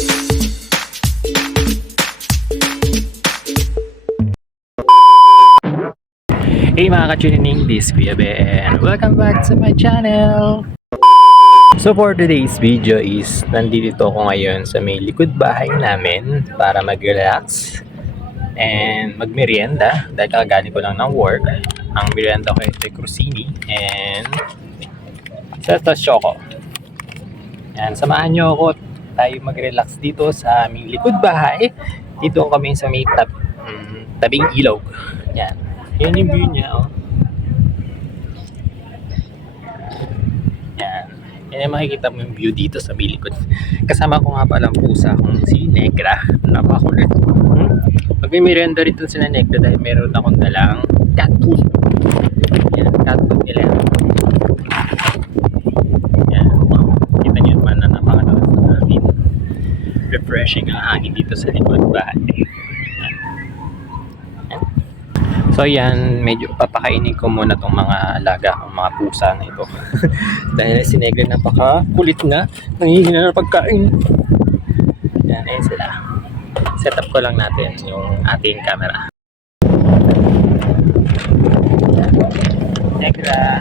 Hey mga ka-tuning, this is Kuya Ben. Welcome back to my channel! So for today's video is nandito ako ngayon sa may likod bahay namin para mag-relax and magmerienda dahil kagaling ko lang ng work. Ang merienda ko ito ay crostini and Celtas Choco. Yan, samahan nyo ako tayo mag-relax dito sa aming likod bahay. Dito kami sa may tabing ilog. Yan. Yan yung view niya, oh. Yan. Yan yung makikita mo yung view dito sa bilikod. Kasama ko nga palang pusa kong si Negra. Napakulit. Magmimerienda rito si Negra dahil meron akong dalang cat food. Yan, cat food nila. Yan. Kita nyo naman na napakalakas na hangin. Refreshing ang hangin dito sa likod bahay. So yan, medyo papakainin ko muna tong mga alaga, mga pusa na ito. Dahil si Negra napaka-kulit na, nangihingi na ng pagkain. Yan, ayun sila. Set up ko lang natin yung ating camera. Yan. Negra.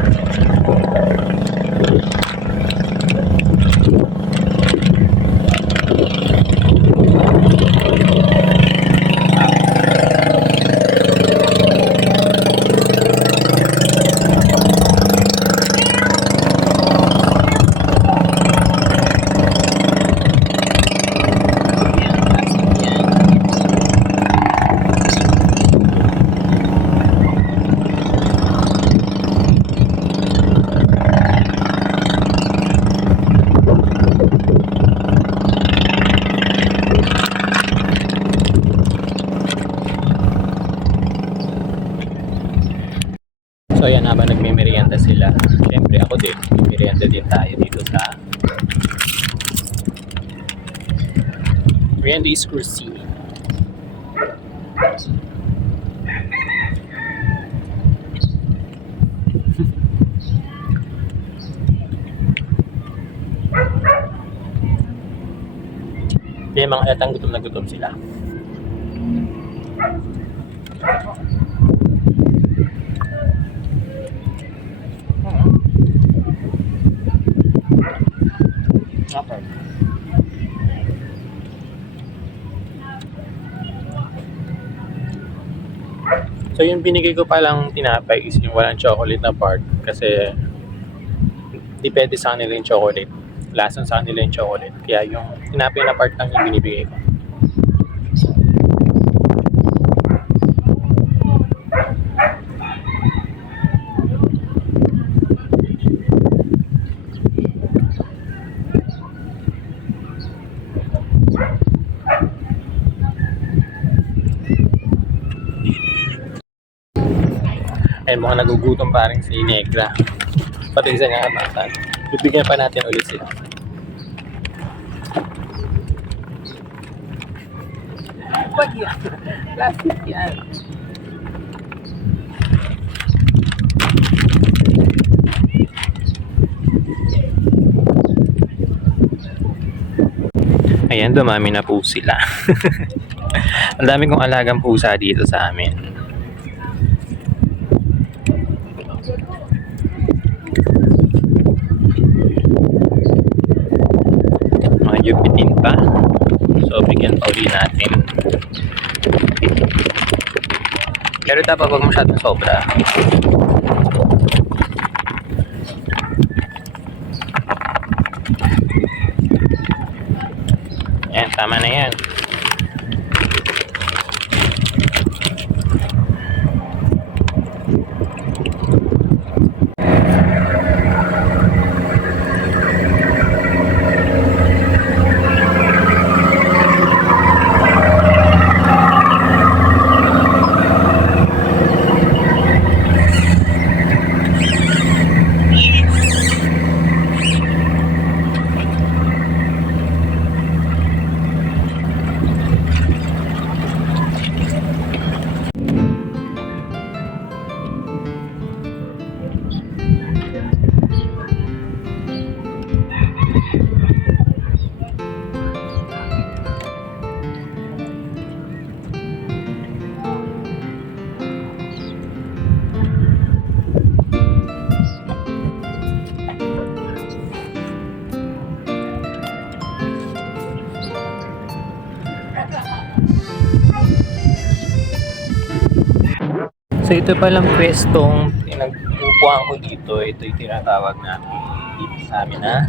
So ayan, habang nagme-merienda sila, syempre ako din, merienda din tayo dito sa merienda is crostini. Kaya mga alatang gutom na gutom sila. Okay. So yung binigay ko palang tinapay is yung walang chocolate na part kasi depende sa kanila yung chocolate. Lasan sa kanila yung chocolate. Kaya yung tinapay na part lang yung binibigay ko. Ay mukhang nagugutom pa rin si Negra. Pati isa nga kamatan. Bibigyan pa natin ulit sila. Wag yan. Plastic yan. Ayan, dumami na po sila. Ang dami kong alagang pusa dito sa amin. Yupitin pa. So bigyan pa uli natin. Pero dapat wag masyadong sobra. Yan, tama na yan. So ito palang pwestong pinagpupuan ko dito. Ito yung tinatawag natin dito sa amin na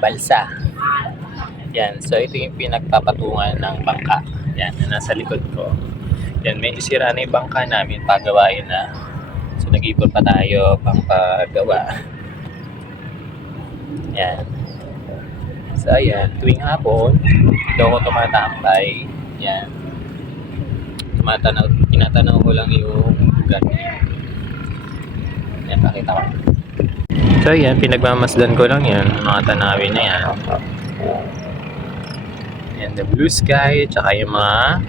balsa. Yan. So ito yung pinagpapatungan ng bangka. Yan. Na nasa likod ko. Yan. Medyo sira na yung bangka namin. Pagawain na. So nag-ipon pa tayo pang pagawa. Yan. So ayan. Tuwing hapon, dito ako tumatambay. Yan. Tinatanaw ko lang yung lugar niya. Yan, pakita ko. So yan, pinagmamasdan ko lang yan, mga tanawin na yan. Yan, the blue sky, tsaka yung mga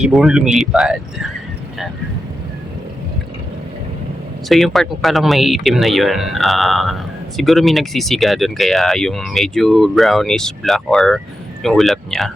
ibon lumilipad. Yan. So yung part palang may itim na yun, siguro may nagsisiga dun, kaya yung medyo brownish black or yung ulap niya.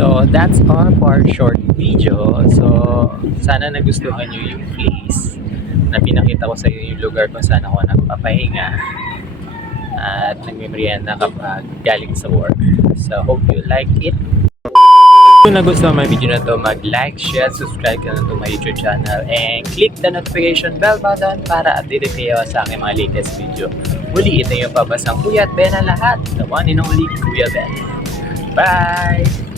So that's all for our short video. So sana nagustuhan nyo yung place na pinakita ko sa inyo, yung lugar kung saan ako nagpapahinga at nagmemorienda kapag galing sa work. So hope you like it. Kung nagustuhan mo yung video na to, mag-like, share, subscribe ka na to my YouTube channel and click the notification bell button para updated kayo sa aking mga latest video. Muli, ito yung pabasang Kuya at Ben ang lahat. The one and only Kuya Ben. Bye!